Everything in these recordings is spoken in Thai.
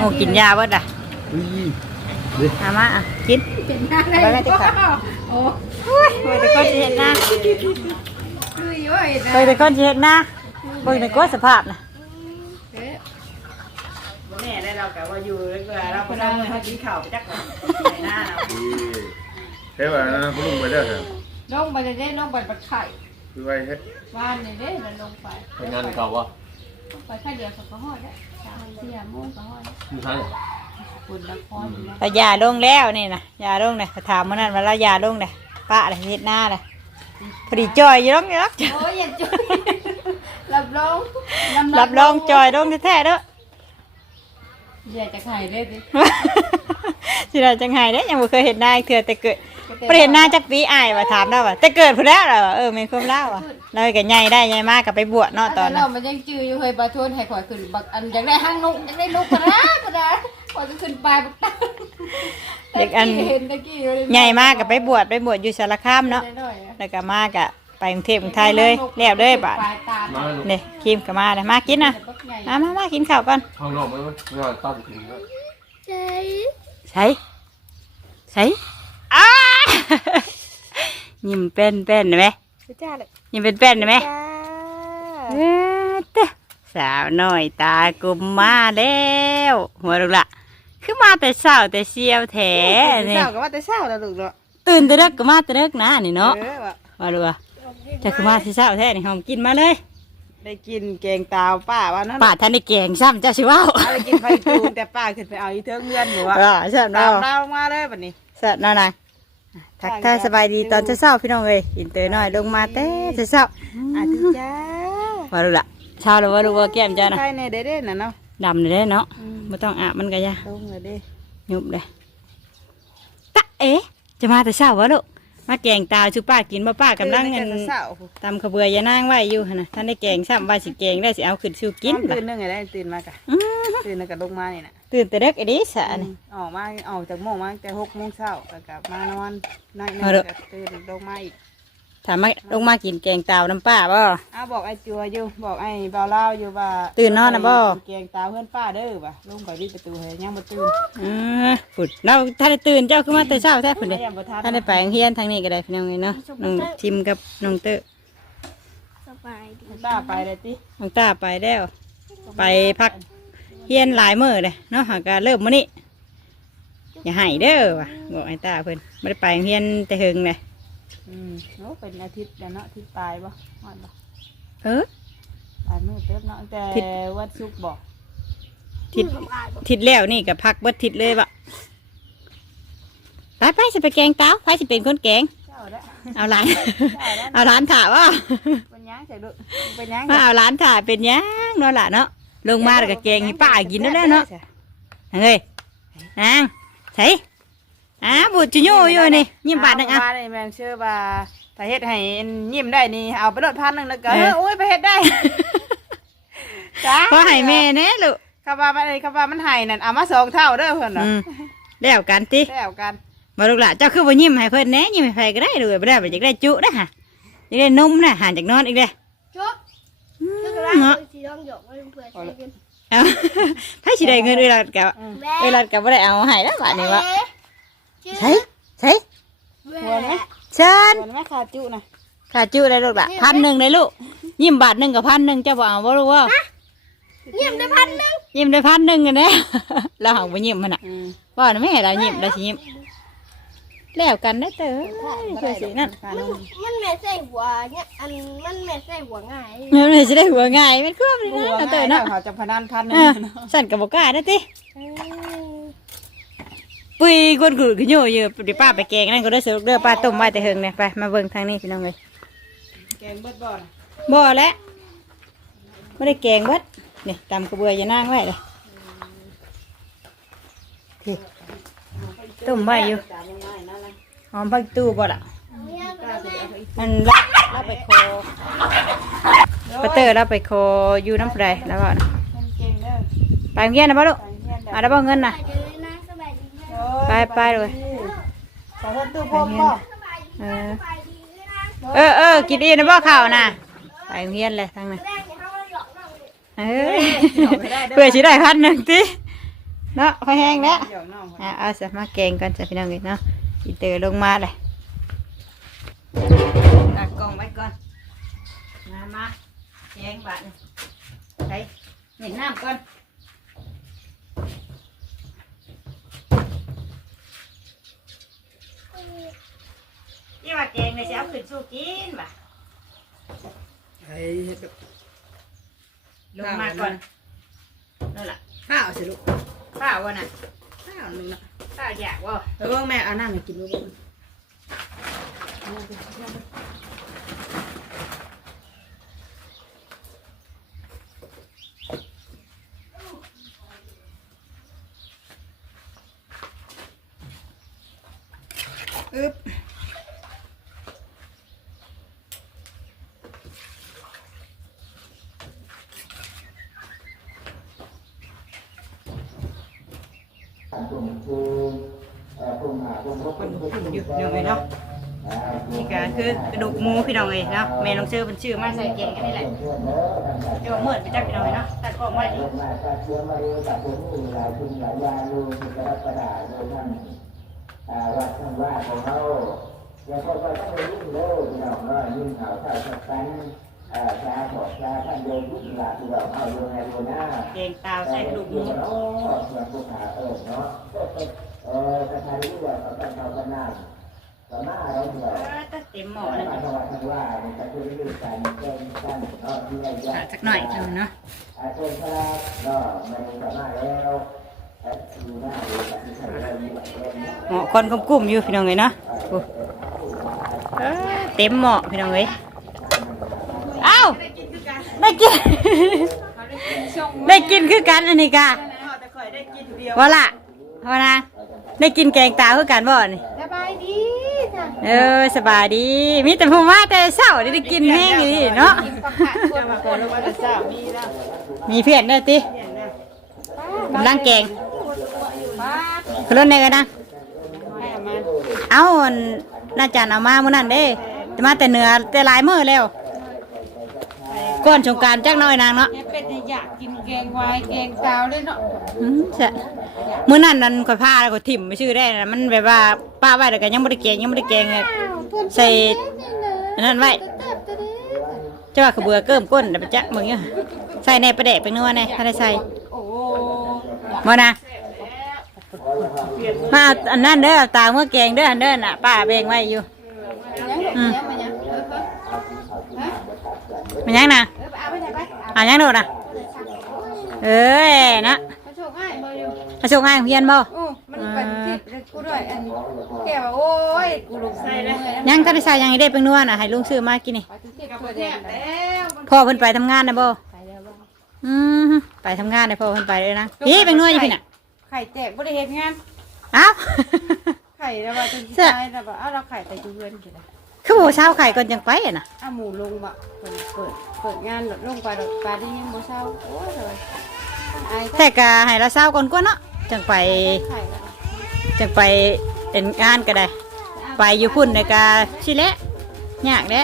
หมูกินยาเบิดอะอุ้ยเอามาอะกินเป็นหน้าได้ไปไม่ติดขัดโอ้โอ้ยแต่คนสิเห็นหน้าคือโอ้ยนะเฮ้ยแต่คนสิเห็นหน้าเบิ่งในก้นสภาพนะเอ๊ะแม่ได้เรากะว่าอยู่แล้วก็เราไปนั่งให้กินข้าวไปจักก่อนหน้าเราเฮ้ยว่านะคุณลุงไปได้เหรอลงไปเลยเด้ลงไปบัดไข่คือไว้เฮ้ยบ้านเลยเด้มันลงไปทำงานเก่าวะลงไปแค่เดียวเขาก็หอดได้สาม เสี่ยโมงก็หอดได้มีทั้งคุณละครอยู่นะเรายาลงแล้วนี่นะยาลงเลยเขาถามมื่อนั้นว่าเรายาลงเลยป้าเลยเฮ็ดหน้าเลยพอดีจอยอยู่ลงอยู่ลงโอ้ยอย่าจุยรับรองน้ำหนักรับรองจอยลงแท้ๆเด้อ อย่าจะไข่ได้ดิสิเราจังไห้เด้ยังบ่เคยเห็นหน้าอีกเถื่อแต่เกิดบ่ได้เห็นหน้าจักปีอายว่าถามแล้วว่าแต่เกิดพุ่นแล้วเหรอเออแม่นความเล่าอะ เราก็ใหญ่ได้ใหญ่มากก็ไปบวชเนาะตอนนั้เรานมันยังจืออยู่เคยบาทวนให้ข่อยขึ้นบักอันอยากได้ห้างนุกอยากได้นุกกระด้ากระดาข่อยจะขึ้นไปบักตั้งเด็กอัน เห็นตะกี้อยู่เลยใหญ่มากก็ไปบวชไปบวชอยู่สารคามเนาะได้หอยอะแล้วก็มาก็ไปกรุงเทพกรุงไทยเลยแล้วเลยบาดปลายตามาลูกนี่ครีมก็มาเลยมากินนะมามามากินข้าวก่อนห้องนอกไหมวะไม่ว่าตั้งถึงแล้วใส่ใส่อ้า ยิ้มเป็นเป็นเห็นไหม จ้าเลย ยิ้มเป็นเป็นเห็นไหมจ้าเอ้อเต้อสาวน้อยตากลมมาแล้วหัวลูกละคือมาแต่เช้าแต่เชียวแท้นี่เช้าก็ว่าแต่เช้าแล้วลูกเนาะตื่นแต่เด็กก็มาแต่เด็กนะนี่เนาะเออว่ะมาดูว่าจะคือมาที่เช้าแท้นี่หอมกินมาเลยได้กินแกงตาวป้าว่านั่นป้าท่านได้แกงซ้ำเจ้าชิเว้าวได้กินไฟตูนแต่ป้าขึ้นไปเอาอีเทิงเงินหนูว่าอ่าใช่ตาเนาะมเราลงมาเลยบัดนี้สวัสดีนาย ทักทายสบายดีตอนเช้าๆพี่น้องเอ้ยอินเตอร์น้อยลงมาแต่เช้าอะทุจ้าๆว่าดูละเช้าแล้วว่าดูว่าแก้มจ้านะใครในเด้ๆน่ะเนาะดำเลยเด้เนาะอืมไม่ต้องอาบมันก็ยาลงเลยเด้ยุบเลยตะเอ๊ะจะมาแต่เช้าวะลูก มาแกงตาชูป้ากินบ่ป้ากำลังเงินเช้าตำขบเบือยายนางไว้อยู่หั่นนะท่านได้แกงซ้ำว่าสิแกงได้สิเอาขึ้นชูกินตื่ล่ะนนึงไงได้ตื่นมากะอื้อตื่นแล้วก็ลงมานี่น่ะตื่นแต่เด็กไอ้ดิสะนี่ออกมาออกจากโมงมาแต่หกโมงเช้าแล้วก็มานอนนั่งนึงเอาเด้อก็ตื่นลงมาอีก ถามมาลงมากินแกงตาวน้ำป้าบ่ อ้าวบอกไอ้จัวอยู่บอกไอ้เบาเล่าอยู่ว่าตื่นนอนน่ะบ่แกงตาเพื่อนป้าเด้อว่ะลงไปที่ประตูให้ยังบ่ตื่นอือฝุ่นเราถ้าได้ตื่นเจ้าขึ้นมาแต่เช้าแท้ฝุ่นเด้ยังบ่ทันถ้าได้ไปโรงเฮียนทางนี้ก็ได้พี่น้องเอ้ยเนาะน้องทิมกับน้องเตอร์ป้าไปเลยติน้องตาไปแล้ว ไปพักเฮียนหลายมื้อเลยเนาะหากก็เริ่มมื้อนี้อย่าให้เด้อว่ะบอกไอ้ตาเพิ่นไม่ได้ไปโรงเฮียนแต่หึงเลย อืมโอ้เป็นอาทิตย์แล้วเนาะอาทิตย์ปลายบ่ฮอดบ่เออปลายมื้อเติบเนาะแต่ทิศ วันศุกร์บอกทิศทิศแล้วนี่ก็พักเบิดทิศเลยว่ะไปไปสิไปแกงตาวไปสิเป็นคนแกง เจ้าละเอาหลานเอาหลานถ่าว่าเป็นหยังใส่ดุเป็นหยังมาเอาหลานถ่าเป็นหยังเนาะล่ะเนาะลงมาแล้วก็แกงให้ป้ากินนั่นแหละเนาะเฮ้ยนางใส่ อ้าบุตรจุโยอยู่นี่ยิ้มบาดหนึงอะเอมาเลยแมงเชื่อว่าถ้าเฮ็ดให้ยิ้มได้นี่เอาไปรถพันหนึงแล้วก็เออ เออโอ้ยไปเฮ็ดได้จ้าพอให้แม่แน่ลูกคำว่ามันคำว่ามันให้นั่นเอามาสองเท่าเด้อเพิ่นน่ะอืมแล้วกันติแล้วกันมาลูกหล่ะเจ้าคือบ่ยิ้มให้เพิ่นแหน่ยิ้มให้ใครก็ได้เลยบ่ได้บ่อยากได้จุนะฮะอยากได้นมนะหันจากนอนอีกเด้อจุ๊บอืมจุ๊บกระเนาะสีดองหยกมันเผื่อใช้เงินเอาให้สิได้เงินเวลากับแม่เวลากับบ่ได้เอาให้แล้วบาดนี้วะชื่อ ใช่ใช่แม่หัวไหมเชิญหัวไหมขาดจุนะค่าจุได้ลูกล่ะพันหนึ่งเลยลูกยิ้มบาทหนึ่งกับพันหนึ่งเจ้าบ่เอาบ่รู้ว่าเยี่ยมได้พันหนึงยิ้มได้พันหนึ่งกันแน่เราหักบ่ยิ้มมันน่ะอืมว่าน่ะไม่ให้เรายิ้มเราสิยิ้มแล้วกันได้อเต๋อเพื่อสินั่นขาดนมมันแม่ใส่หัวเนี่ยอันมันแม่ใส่หัวง่ายมันเลยสิได้หัวง่ายมันควบเลยหัวนะเต๋อง่ายเนาะเขาจะพนันพันหนึเองอสั่นกับบ่กล้าได้อติ ปุยกวนกูขึ้นอยู่อยู่เดี๋ยวป้าไปแกงนั่นก็ได้อสุกเด้อป้าต้มไว้แต่เฮิงเนี่ยไปมาเบิ่งทางนี้พี่น้องเอ้ยแกงเบิดบ่อนบ่แล้วไม่ได้แกงเบิดนี่ตำกระเบืออย่านั่งไว้เลยพี่ต้มไว้อยู่หอมผักตู้บ่ล่ะมันรับรับไปโคปะเตอร์รับไปโคอยู่น้ำไรแล้วบ่นะมันเก่งเด้อไปโรงเงี้ยนะบ่ลูกไปเฮียนเอาได้บ่เงินน่ะ ไหมไปไปเลยขอเพิ่นตู้พรมบ่เออสบายดีด้วยนะเออเออกินดีนะบ่ข้าวน่ะไปโรงเงี้ยเลยทางนั้นแรกเนี่ยเขาไม่หลอกเราเลยเอ้ยเพื่อสิได้พันหนึ่งติเนาะพอแห้งแล้วเดี๋ยวน้องอะเอาสมาแกงก่อนจ้ะพี่น้องเอ้ยเนาะอีเตอร์ลงมาเลยตักกล่องไว้ก่อนมามาแกงบาดนี่ใส่เห็นน้ำก่อน นี่ว่าแกงเลยจะเอาขึ้นสู้กินว่ะไอ้ลงมาก่อนนั่นแหละข้าวสิลูกข้าววะน่ะข้าวนึงนะข้าวอยากว่าเออแม่เอาน้ำมากินลูกอึ๊บคนหุ่น อยู่เดี๋ยวเลยเนาะนี่ก็คือกระดูกหมูพี่น้องเลยเนาะแม่น้องเชื่อเป็นชื่อมาใส่แกงกันนี่แหละเดี๋ยวเมื่อไปจับพี่น้องเลยเนาะตัดกล้องไว้วัดทั้งว่าของเขาแล้วก็ต้องไปยิ่งเร็วที่เราเนาะยิ่งข่าวข่าวสักกันเอ่อชาบอกชาท่านโยมยิ่งหลักที่เราเอาโยมไงโยหน้าแกงตาวใส่กระดูกหมูเนาะเพื่อนผู้ขาเออเนาะ เออกระทายที่ว่าเขาต้องเอากันหน้าต่อหน้าเราเนี่ยเต็มหม้อวัเลยดทั้งว่ามันจะคือเรื่องการเต้นกันเนาะที่เราขาดสักหน่อยเท่านั้นเนาะอาเต้นครับเนาะมันสามารถแล้วดูหน้าดูแบบที่ใส่เรามีแบบเต้นหม้อคนกุ้มๆอยู่พี่น้องเลยเนาะโอ้เอ้ยเต็มหม้อพี่น้องเลยเอ้าได้กินได้กินคือกันอันนี้กะแต่ข่อยได้กินเดียวว่าล่ะว่านะ ได้กินแกงตาคือกันบ่นี่สบายดีจ้ะเออสบายดี มีแต่ผมว่าแต่เช้าได้ได้กินแห้งอยู่นี่เนาะจะมาก่อนลงมาแต่เช้ามีแล้วมีเพียนได้ติกำลังแกงคือรถไหนกันนะให้เอามาเอาอันน่าจะเอามามื้อนั้นเด้แต่มาแต่เหนือแต่หลายมื้อแล้วก่อนสงกรารจักหน่อยนางเนาะเนี่ยเป็ดเนี่ยอยากกินแกงวายแกงซาวเลยเนาะอืมใช่มื้อนั้นนั่นข่อยพาแล้วก็ถิ่มไปชื่อได้นะมันแบบว่าป้าไว้แล้วก็ยังบ่ได้แกงยังบ่ได้แกงเลยใส่อันนั้นไว้จะว่าคือเบื่อเกิมก้นเดี๋ยวไปจักมึงเนี่ยใส่ในประเดะไปนัวในถ้าได้ใส่โอ้บ่นะมาเอาอันนั้นเด้อเอาตาเมื่อแกงเด้ออันเด้อน่ะป้าแบ่งไว้อยู่ยังเนี่ยมันยังเออเออมันยังนะเออเอาไปไหนไปอ่ายังโดดนะ เอ้ยนะเขาโชคง่ายบ่อยู่มาส่งงานเพียนบ่โอ้มันเป็นทิศกูด้วยอันแกว่าโอ้ยกูลงใส่เลยยังถ้าได้ใส่ยังได้เป็นนัวน่ะให้ลุงซื้อมากินนี่ไปที่ทิศตัวแดงแล้วพ่อเพิ่นไปทำงานนะบ่ไปแล้วบ้างอืมไปทำงานได้พ่อเพิ่นไปเลยนะพี่เป็นนัวอยู่พี่น่ะไข่แตกบ่ได้เฮ็ดงานเอ้า ไข่แล้วว่าจะใช่แล้วว่าเอาเราไข่ไปอยู่เพื่อนกัน คือบ่เช้าไข่ก่อนจังไปอะน่ะเอาหมูลงบ่เปิดเปิดเปิดงานลงไปดอกปลาได้ยินบ่เช้าโอ้ยเลยไอ้แต่ก็ให้เราเช้าก่อนกว่าเนาะจังไปไข่แล้วจังไปเป็นงานก็ได้ ไปอยู่พุ่นในกาสิแหละยากแหละ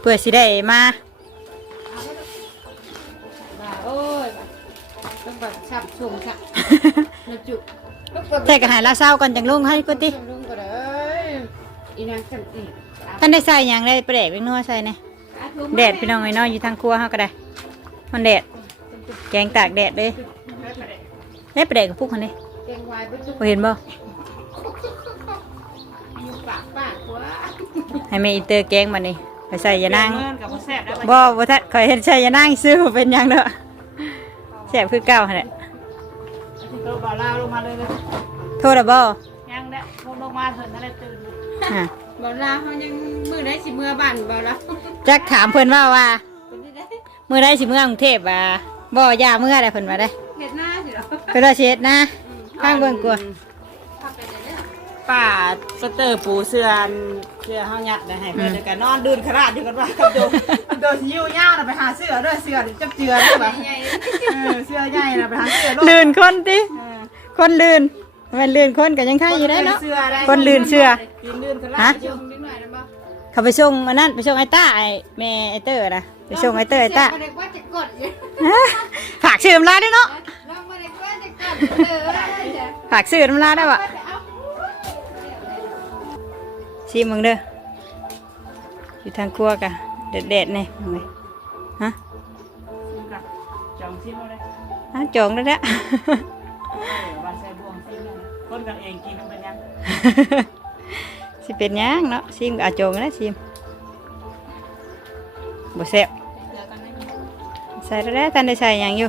เพื่อสิได้มาโอ้ยต้องแบบชับชุ่มชับนะจุลูกเปิดแต่ก็ให้เราเช้าก่อนจังลงให้กูติลุงก็เลย อีนางจำอีกท่านได้ใส่หยังได้แปลกเล็กน้อยใส่เนี่ยแดดพี่น้องไอ้น้อยอยู่ทางครัวเฮาก็ได้ มันแดด แกงตากแดดเลยได้แปลกกับพวกคันนี้แกงวายไปจุกบ่เห็นบ่อยู่ปากปากหัวให้แม่อินเตอร์แกงมานี่ไปใส่ยานางเงินกับบ่แซ่บแล้วบ่บ่ทันเคยเห็นใส่ยานางซื้อบ่เป็นหยังเด้อแซ่บคือเก่าหั่นแหละตัวบ่าวลาวลงมาเลยเลยโทษละบ่ยังได้ลงลงมาเถินนั่นแหละตื่น อะบ่าวลาวเขายังมือได้สิเมื่อบ้านบ่าวลาวจักถามเพิ่นว่าว่าเป็นที่ได้มื้อใดสิเมืองกรุงเทพว่าบ่ย่าเมื่อใดเพิ่นว่าได้เห็ดหน้าสิเหรอเพิ่นว่าสิเฮ็ดนะข้างเบิ่งกลัวป้าสเตอร์ปูเสื้อเสื้อเฮายัดได้ให้เพิ่นแล้วก็นอนดื่นขราดอยู่กันว่ากับโดโดนยิ้วยาวน่ะไปหาเสื้อด้วยเสื้อนี่จับเจือด้วยแบบเออเสื้อใหญ่น่ะไปหาเสื้อด้วยลื่นคนติเออคนลื่นแมันลื่นคนก็ยังค่าอยู่ได้เนาะเสื้อได้คนลื่นเสื้อ กินลื่นขราดฮะอยู่นิดหน่อยนะบ่เขาไปส่งอันนั้นไปส่งไอ้ต้าไอ้แม่ไอ้เตอร์นะไปส่งไอ้เตอร์ไอ้ต้าเสื้บ่ได้ว่าจะกดอยู่ฝากชื่อมนลาด้วยเนาะลองบ่ได้ฝากซื้อน้ำลาได้ปะชิมมึงเด้ออยู่ทางครัวกะเด็ดเด็ดๆนี่มึงเลยฮะจองซิมเอาเลย ฮะจองได้แล้ว นกันเองกินเป็นยังสิเป็นยังเนาะซิมก็เอาจงแล้วซิมบ่แซ่บใส่แล้วท่านได้ใส่หยังอยู่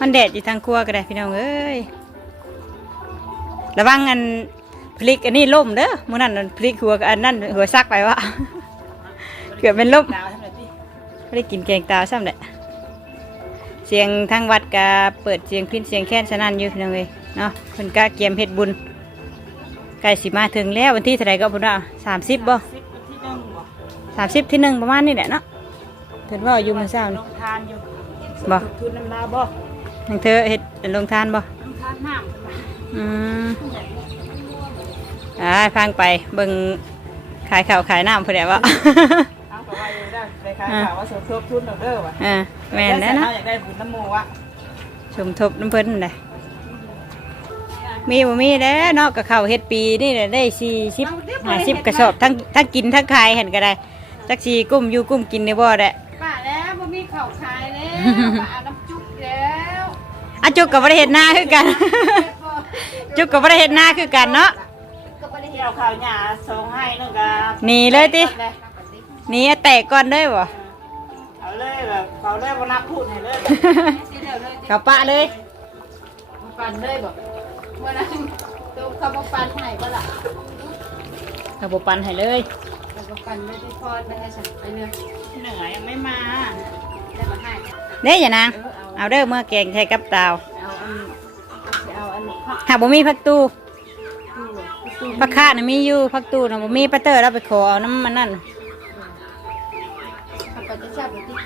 มันแดดอยู่ทางครัวก็ได้พี่น้องเอ้ยระวังอันพลิกอันนี้ล่มเด้อมื้อนั้นพลิกหัวกับอันนั้นหัวซักไปวะเกือบเป็นล่มไม่ได้กินแกงตาซ้ำแหละเสียงทางวัดกาเปิดเสียงพินเสียงแค้นสนั่นอยู่พี่น้องเลยเนาะ พิ่นกาเกียมเฮ็ดบุญใกล้สิมาถึงแล้ววันที่เท่าไหรก็พุ่นว่าสามสิบบ่ซิปที่หนึ่งบ่สามสิบที่หนึ่งประมาณนี้แหละเนาะเพิ่นว่าอยู่เมื่อเช้าลนี่ งทานอยู่บ่ ทุนน้ำลาบ่ทางเธอเฮ็ดลงทานบ่ลงทานน้ำอืมอ่าฟังไปเบิ่งขายข้าวขายน้ำเพิ่นแหละวะเอาไปไว้ได้ไปขายข่าวว่าสมทบทุนเอาเด้อว่ะอ่าแม่นแล้วเนาะ อยากได้บุญน้ำโมวะ สมทบน้ำเพิ่นเลย มีบ่มีแล้วเนาะกับข้าวเฮ็ดปีนี่แหละได้สี่สิบห้าสิบกระสอบทั้งทั้งกินทั้งขายเห็นก็ได้จักสีกุ้มอยู่กุ้มกินในบ่ได้ป้าแล้วบ่มีข้าวขายแล้วป้าเอาน้ำจุกแล้วอะจุกกับบ่ได้เฮ็ดนาคือกัน จุกกับบ่ได้เฮ็ดนาคือกันเนาะก็บ่ได้ที่เฮ็ดเอาข่าวหยาส่งให้นึงกับหนีเลยติหนี่แตกก่อนเด้อบ่เอาเลยแบบเขาเลยวันนับพูดให้เลยสิเดี๋ยวเลยกับปะเลยปั่นเลยบ่ เมื่อนั้นตัวเขาบ่ปั่นให้บ่ล่ะกับบ่ปันให้เลยแล้วก็ปั่นเลยที่พอดไปให้ฉันไปเนื้อเหนื่อยยังไม่มาได้มาให้เด้อย่านาง เอาเด้อเมื่อแกงใช้กับตาวเอาอันสิเอาอันนี้ค่ะหากบ่มีผักตู้ตู้ตู้ผักคาดน่ะมีอยู่ผักตู้น่ะบ่มีปลาเตอร์เราไปขอเอาน้ำมันนั่นเขาก็จะจับไปที่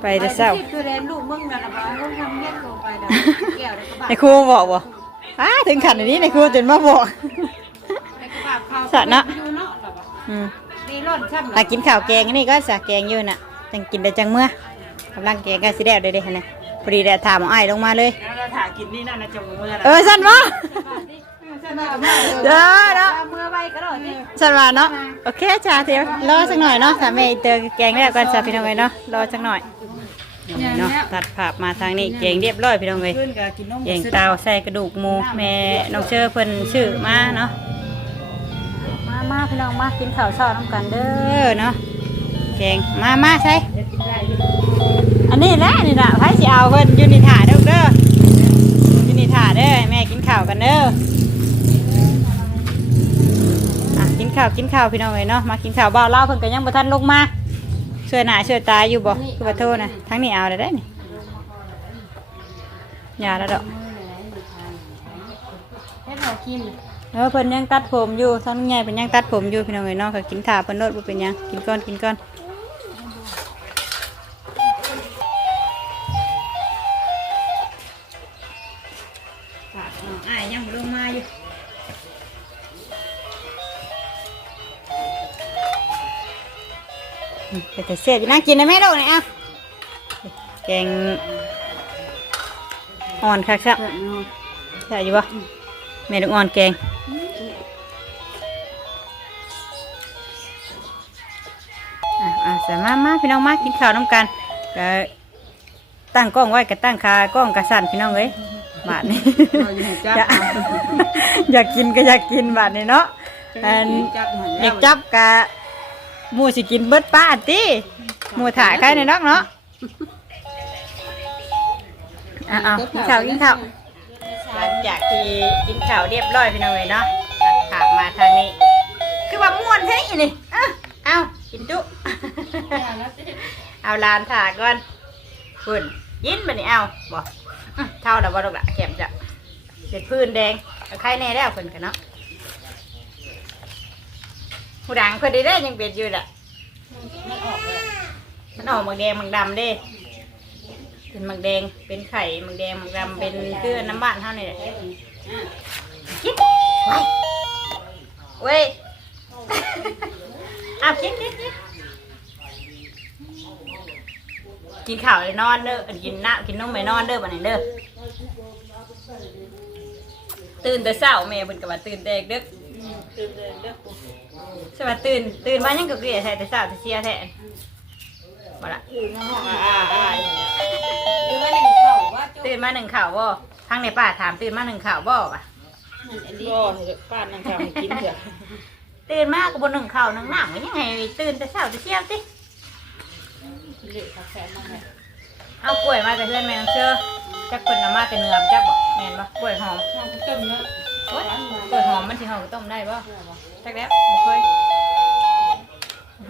ไปแต่เช้าที่คือเรียนลูกมึงนั่นน่ะบ่เขาทำเงี้ยลงไปดอกแก้วแล้วก็บาดในครูบอกบ่ อ้าถึงขันอันนี้ในครูจนมาบอก แล้วก็บาดเขาสะนะ อยู่เนาะแล้วก็อืมนี่ร่อนช่ำถ้ากินข้าวแกงอันนี้ก็สะแกงอยู่น่ะ จังกินได้จังเมื่อกำลังแกงก็สิแล้วเด้ๆหั่นน่ะพอดีได้ถามเอาอ้ายลงมาเลย แล้วเราถ่ายกินนี่นั่นนะจงมือเออสั่นบ่ชนะมากเลยเด้อเนาะเมื่อไว้ก็ได้นี่ สั่นว่าเนาะโอเคจ้าเดี๋ยวรอสักหน่อยเนาะถ้าแม่เตอแกงแล้วก่อนจ้าพี่น้องเอ้ยเนาะรอสักหน่อย เนาะตัดภาพมาทางนี้แกงเรียบร้อยพี่น้องเอ้ยขึ้นกับกินนมแกงเตาใส่กระดูกหมูแม่น้องเชอเพิ่นชื่อมาเนาะมามาพี่น้องมากินข้าวเช้าน้ำกันเด้อเนาะแกงมามาใส่อันนี้แหละนี่น่ะไผสิเอาเพิ่นอยู่นี่ถ่าเด้อเด้ออยู่นี่ถ่าเด้อให้แม่กินข้าวกันเด้ออะกินข้าวกินข้าวพี่น้องเอ้ยเนาะมากินข้าวเบาเล่าเพิ่นก็ยังบ่ทันลงมา ช่วยหน้าช่วยตาอยู่บ่คือว่าโทษนะทั้งนี้เอาได้ได้นี่ยาแล้วดอกให้เรากินเออเพิ่นยังตัดผมอยู่ทั้งใหญ่เพิ่นยังตัดผมอยู่พี่น้องเอ้ยเนาะก็กินถ่าเพิ่นโนดบ่เป็นหยังกินก่อนกินก่อน เสียอยู่นั่งกินได้ไหมลูกนี่อะแกงอ่อนคักซับใช่อยู่บ่แม่ลูกอ่อนแกงอะอะสามารถมาพี่น้องมากินข้าวน้ำกันก็ตั้งกล้องไว้กับตั้งคากล้องกระสั่นพี่น้องเอ้ยบาทนี้อยากอยากกินก็อยากกินบาทนี้เนาะอันอยากจับกะ หมูสิกินเบิดป้าติหมูถ่ายใครในนอกเนาะอะเอากินข้าวกินข้าวหลังจากที่กินข้าวเรียบร้อยพี่น้องเอ้ยเนาะตัดขามาทางนี้ คือว่าม่วนแท้อีนี่อะเอากินจุเอาลานถาก่อนฝุ่นยินบันนี้เอาบ่อื้อเท่าเดับบ่ดอกละแข็มจะเป็นพื้นแดงใครแน่แล้วเพิ่นกันเนาะ หูดังเพิ่นได้ได้ยังเป็นอยู่ล่ะมันออกหมักแดงหมักดำเด้ เป็นหมักแดงเป็นไข่หมักแดงหมักดำเป็นคือน้ำบ้านเท่านี่แหละกินเว้ยเอากินกินกินกินข้าวเลยนอนเด้อกินน้ำกินนมไปนอนเด้อบันนี้เด้อตื่นแต่เช้าแม่เพิ่นก็ว่าตื่นแต่ดึกตื่นเดินเด้อ ปูใช่ป่ะตื่นตื่นมายังก็เกลียแท้แต่เช้าแต่เสียแท้บ่ล่ะตื่นมาห้องอาอาอางเงี้ยหรือว่าหนึ่งเข่าว่าจุ๊บตื่นมาหนึ่งข่าวบ่ทางในป่าถามตื่นมาหนึ่งข่าวบ่ป่ะมันอันนี้ก็ให้ป้านั่งทำให้กินเถอะตื่นมาก็บ่หนึ่งข่าวหนึ่งน้ำก็ยังไงตื่นแต่เช้าแต่เสียติเอากล้วยมาแต่เพื่อนแม่น้องเชื่อจักเพิ่นเอามาแต่เนื้อจักบ่แม่นบ่กล้วยหอมน้องเต็มเนาะ โอ๊ยกล้วยหอมมันสิหอมก็ต้มได้บ่จักแล้วบ่เคย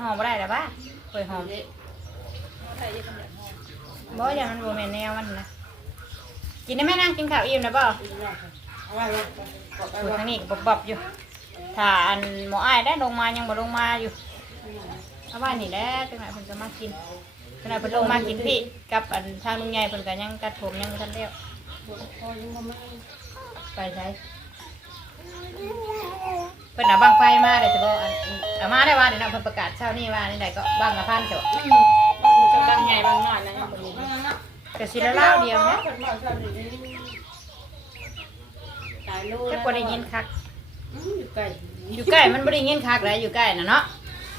หอมบ่ได้แล้วบ้ากล้วยหอมบ่อย่างมันบ่แม่นแนวมันนะกินได้ไหมนางกินข้าวอิ่มนะบ่เอาไว้เลยอยู่ทางนี้ก็บบๆอยู่ถ้าอันหมออ้ายได้ลงมายังบ่ลงมาอยู่เอาว่านี่แหละจังไหนเพิ่นจะมากินจังไหนเพิ่นลงมากินพี่กับอันทางลุงใหญ่เพิ่นก็ยังกัดผมยังบ่ทันแล้วไปใช้ เพิ่นเอาบังไฟมาได้จะบ่อันเอามาได้ว่าเดี๋ยวนะเพิ่นประกาศเช้านี้ว่านี่ได้ก็บังละพันจ้ะจะตั้งใหญ่บางหน่อยนะยังบ่มีก็สิละลาวเดียวนะตายโลจักบ่ได้ยินคักอยู่ไกลอยู่ใกล้มันบ่ได้ยินคักแล้วอยู่ใกล้น่ะเนาะ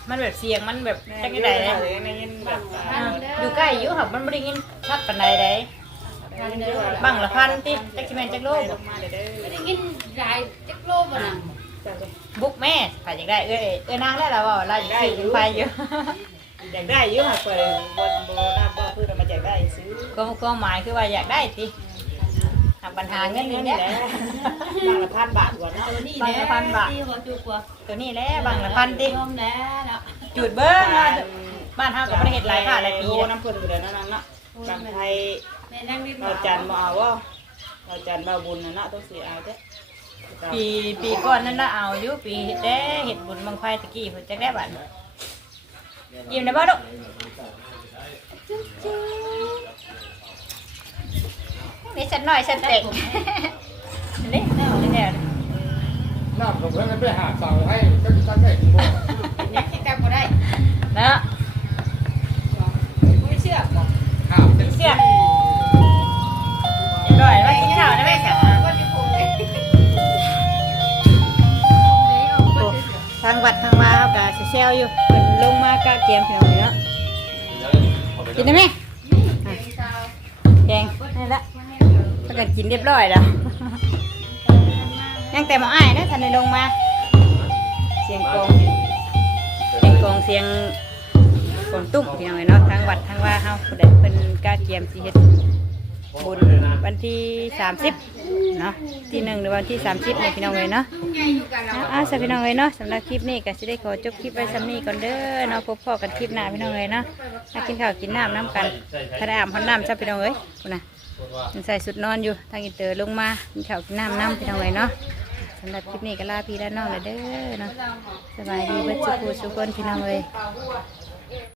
มันแบบเสียงมันแบบจักได๋เลเลยยในยินแบบอ่าอยู่ใกล้อยู่ค่ะมันไม่ได้ยินชัดปานใดใดบังละพันติจักสิแม่นจักโลบ่มาเด้อไม่ได้กิน ยายจักโลบ่น่ะบุกแม่ถ้าอยากได้เอ้ยเอ้ยนางได้แล้วว่าเราอยากซื้อเป็นไฟอยู่อยากได้เยอะค่ะเปิดบนโบราณบ่คือเรามาจากได้ซื้อก็ก็หมายคือว่าอยากได้ติทำปัญหาเงินนี่แหละบางละพันบาทกว่าเนาะตัวนี้แหละที่เขาจุกว่าตัวนี้แหละบังละพันติยอมแล้วเนาะจุดเบิ้งว่าบ้านเฮาก็บ่ได้เฮ็ดหลายค่าหลายปีโอ้แล้วน้ำเพิ่นก็ได้นั่นเนาะบางไทยแม่นั่งดินเราจันบ่เอาว่าเราจันบ่บุญนะเนาะต้องสิเอาเด้ ปีปีก่อนนั้นน่ะเอาอยู่ปีเฮ็ดแต่เฮ็ดบุญบังไฟตะกี้เพิ่นจักได้บัดยิ้มได้บ่ลูกนี่ฉันน้อยฉันเด็กนี่เอานี่แหละน้ำกับเพื่อนไปหาเสาให้ก็จะตั้งใจกินบ่อยากให้กลับบ่ได้เนาะไม่เชื่อบ่ข้าวเป็นเสียร่อยว่ากินข้าวได้ไหมจ๊ะ ทางวัดทางมาเขากะเซลอยู่เป็นลงมากะเกียมพี่น้องเนาะกินได้ไหมแดงนี่ละถ้ากันกินเรียบร้อยแล้ว ยังแต่หมาอ้ายนะทันได้ลงมา เสียงกลองเสียงกลองเสียงกลองตุ้มพี่น้องเนาะทางวัดทางว่าเฮาผู้ใดเพิ่นกะเกียมสิเฮ็ด บุญวันที่ 30 เนาะที่หนึ่งหรือวันที่ 30เนี่ยพี่น้องเลยเนาะอ่าสวัสดีพี่น้องเลยเนาะสำหรับคลิปนี้ก็จะได้ขอจบคลิปไว้ซ้ำนี้ก่อนเด้อเนาะพบพ่อกันคลิปหน้าพี่น้องเลยเนาะมากินข้าวกินน้ำน้ำกันถ้าได้อาบพอนน้ำจ้าพี่น้องเอ้ยคุณน่ะยังใส่สุดนอนอยู่ทางอินเตอร์ลงมากินข้าวกินน้ำน้ำพี่น้องเลยเนาะสำหรับคลิปนี้ก็ลาพี่และน้องเลยเด้อเนาะสบายดีเบิดสุขสุขคนพี่น้องเลย